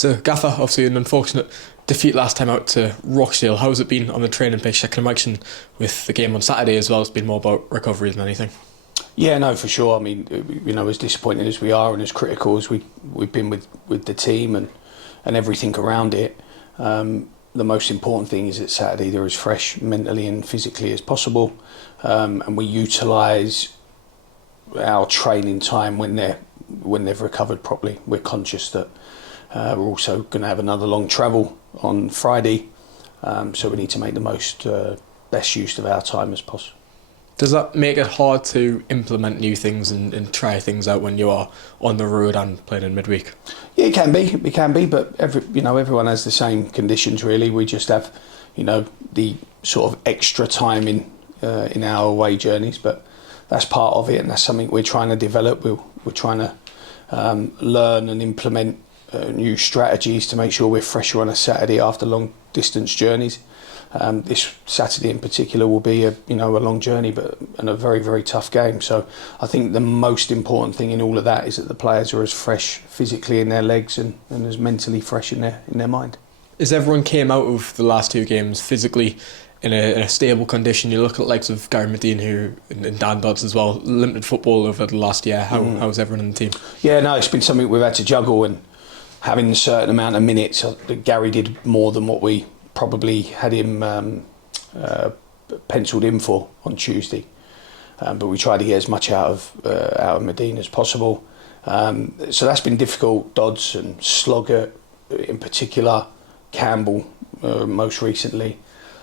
So, Gaffer, obviously an unfortunate defeat last time out to Rochdale. How's it been on the training pitch? I can imagine with the game on Saturday as well, it's been more about recovery than anything. Yeah, no, for sure. I mean, as disappointed as we are and as critical as we've been with the team and everything around it, the most important thing is that Saturday they're as fresh mentally and physically as possible, and we utilise our training time when they've recovered properly. We're conscious that we're also going to have another long travel on Friday, so we need to make the most best use of our time as possible. Does that make it hard to implement new things and try things out when you are on the road and playing in midweek? Yeah, it can be, but everyone has the same conditions really. We just have, the sort of extra time in our away journeys, but that's part of it, and that's something we're trying to develop. We're trying to learn and implement new strategies to make sure we're fresher on a Saturday after long distance journeys. This Saturday in particular will be a long journey, and a very, very tough game. So I think the most important thing in all of that is that the players are as fresh physically in their legs and as mentally fresh in their mind. As everyone came out of the last two games physically in a stable condition, you look at the likes of Gary Medine and Dan Dodds as well, limited football over the last year. How's everyone in the team? Yeah, no, it's been something we've had to juggle, and having a certain amount of minutes. Gary did more than what we probably had him penciled in for on Tuesday, but we tried to get as much out of Medina as possible. So that's been difficult. Dodds and Sloggett in particular, Campbell most recently.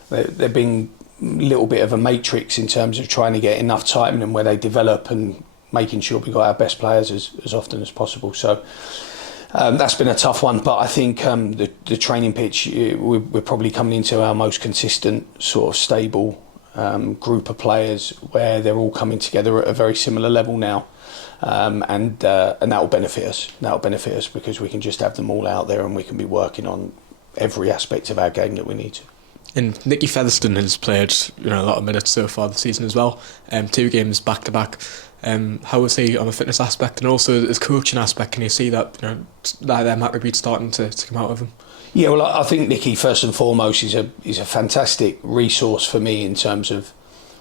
They've been a little bit of a matrix in terms of trying to get enough time and where they develop and making sure we got our best players as often as possible. So that's been a tough one, but I think the training pitch, we're probably coming into our most consistent, sort of stable group of players where they're all coming together at a very similar level now, and that will benefit us. That will benefit us because we can just have them all out there and we can be working on every aspect of our game that we need to. And Nikki Featherstone has played a lot of minutes so far this season as well. 2 games back to back. How is he on a fitness aspect and also his coaching aspect? Can you see that that Matt Repeat starting to come out of him? Yeah, well, I think Nikki first and foremost is a fantastic resource for me in terms of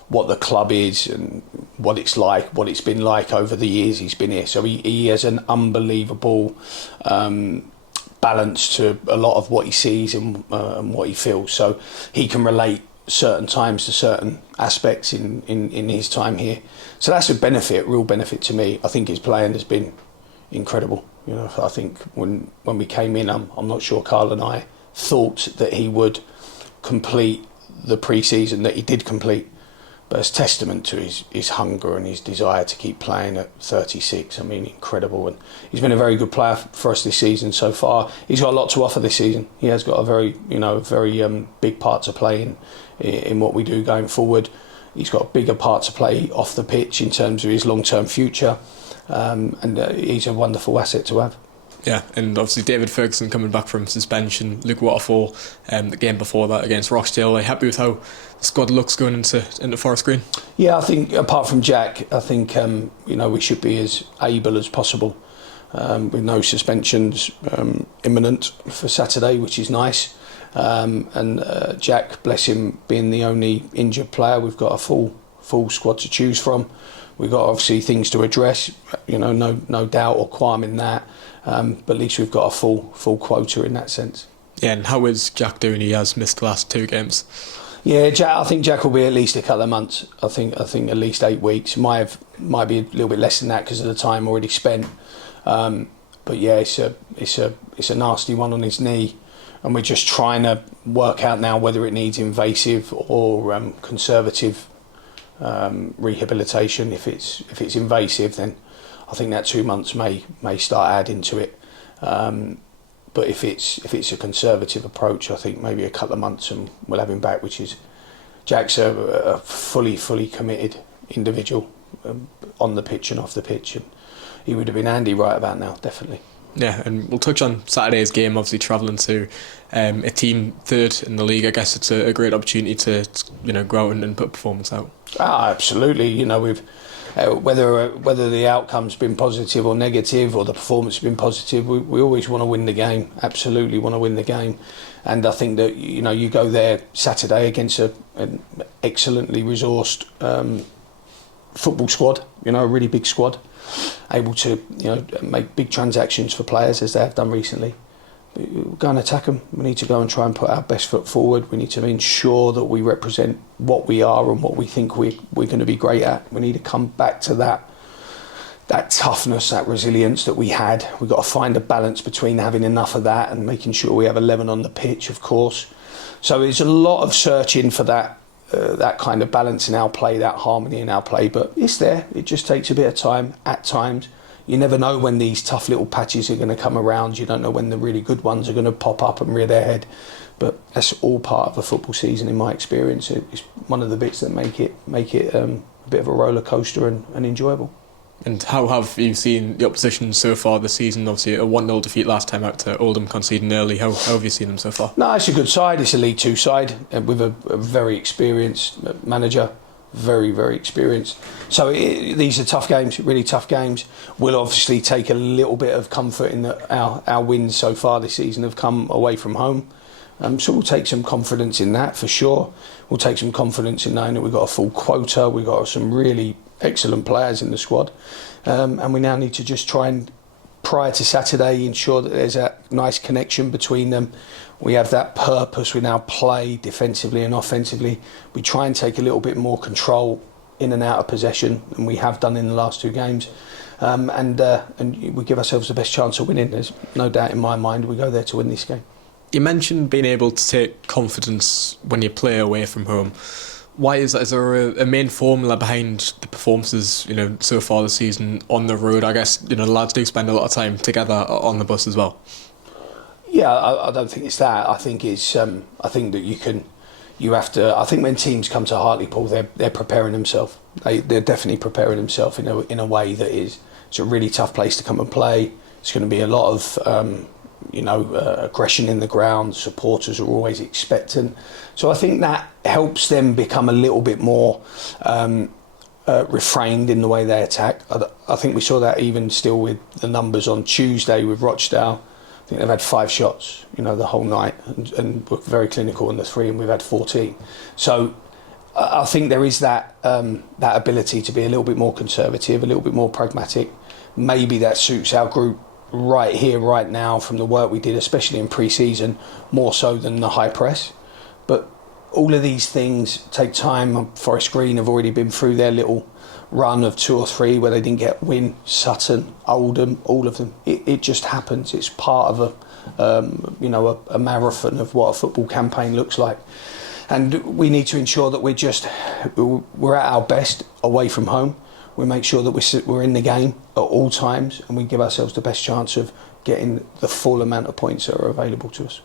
what the club is and what it's like, what it's been like over the years he's been here. So he has an unbelievable balance to a lot of what he sees and what he feels. So he can relate certain times to certain aspects in his time here. So that's a real benefit to me. I think his playing has been incredible. I think when we came in, I'm not sure Carl and I thought that he would complete the pre-season that he did complete, but it's testament to his hunger and his desire to keep playing at 36. I mean, incredible. And he's been a very good player for us this season so far. He's got a lot to offer this season. He has got a very big part to play in what we do going forward. He's got a bigger part to play off the pitch in terms of his long-term future, and he's a wonderful asset to have. Yeah, and obviously David Ferguson coming back from suspension, Luke Waterfall, the game before that against Rochdale. Are you happy with how the squad looks going into Forest Green? Yeah, I think apart from Jack, I think we should be as able as possible, with no suspensions imminent for Saturday, which is nice. And Jack, bless him, being the only injured player, we've got a full squad to choose from. We've got obviously things to address, no doubt or qualm in that. But at least we've got a full quota in that sense. Yeah, and how is Jack doing? He has missed the last 2 games. Yeah, I think Jack will be at least a couple of months. I think at least 8 weeks. Might be a little bit less than that because of the time already spent. But yeah, it's a nasty one on his knee. And we're just trying to work out now whether it needs invasive or conservative rehabilitation. If it's invasive, then I think that 2 months may start adding to it. But if it's a conservative approach, I think maybe a couple of months and we'll have him back. Which is, Jack's a fully committed individual on the pitch and off the pitch, and he would have been handy right about now, definitely. Yeah, and we'll touch on Saturday's game, obviously travelling to a team third in the league. I guess it's a great opportunity to go out and put performance out. Absolutely. whether the outcome's been positive or negative, or the performance has been positive, we always want to win the game. Absolutely want to win the game. And I think that you go there Saturday against an excellently resourced football squad, a really big squad, able to make big transactions for players as they have done recently. Go and attack them. We need to go and try and put our best foot forward. We need to ensure that we represent what we are and what we think we're going to be great at. We need to come back to that toughness, that resilience that we had. We've got to find a balance between having enough of that and making sure we have 11 on the pitch, of course. So there's a lot of searching for that kind of balance in our play, that harmony in our play. But it's there. It just takes a bit of time at times. You never know when these tough little patches are going to come around. You don't know when the really good ones are going to pop up and rear their head. But that's all part of a football season, in my experience. It's one of the bits that make it a bit of a roller coaster and enjoyable. And how have you seen the opposition so far this season? Obviously, a 1-0 defeat last time out to Oldham, conceding early. How have you seen them so far? No, it's a good side. It's a League Two side with a very experienced manager. Very, very experienced. So these are tough games, really tough games. We'll obviously take a little bit of comfort in that our wins so far this season have come away from home. So we'll take some confidence in that for sure. We'll take some confidence in knowing that we've got a full quota. We've got some really excellent players in the squad. And we now need to just try and, prior to Saturday, ensure that there's a nice connection between them. We have that purpose. We now play defensively and offensively. We try and take a little bit more control in and out of possession than we have done in the last two games. And we give ourselves the best chance of winning. There's no doubt in my mind we go there to win this game. You mentioned being able to take confidence when you play away from home. Why is that? Is there a main formula behind the performances, so far this season on the road? I guess, the lads do spend a lot of time together on the bus as well. Yeah, I don't think it's that. I think it's. I think that you have to. I think when teams come to Hartlepool, they're preparing themselves. They're definitely preparing themselves in a way that is. It's a really tough place to come and play. It's going to be a lot of aggression in the ground. Supporters are always expectant. So I think that helps them become a little bit more refrained in the way they attack. I think we saw that even still with the numbers on Tuesday with Rochdale. I think they've had 5 shots, the whole night, and we're very clinical on the 3, and we've had 14. So I think there is that ability to be a little bit more conservative, a little bit more pragmatic. Maybe that suits our group right here, right now, from the work we did, especially in pre-season, more so than the high press. But all of these things take time. Forest Green have already been through their little run of 2 or 3 where they didn't get win. Sutton, Oldham, all of them. It just happens. It's part of a marathon of what a football campaign looks like. And we need to ensure that we're at our best away from home. We make sure that we're in the game at all times, and we give ourselves the best chance of getting the full amount of points that are available to us.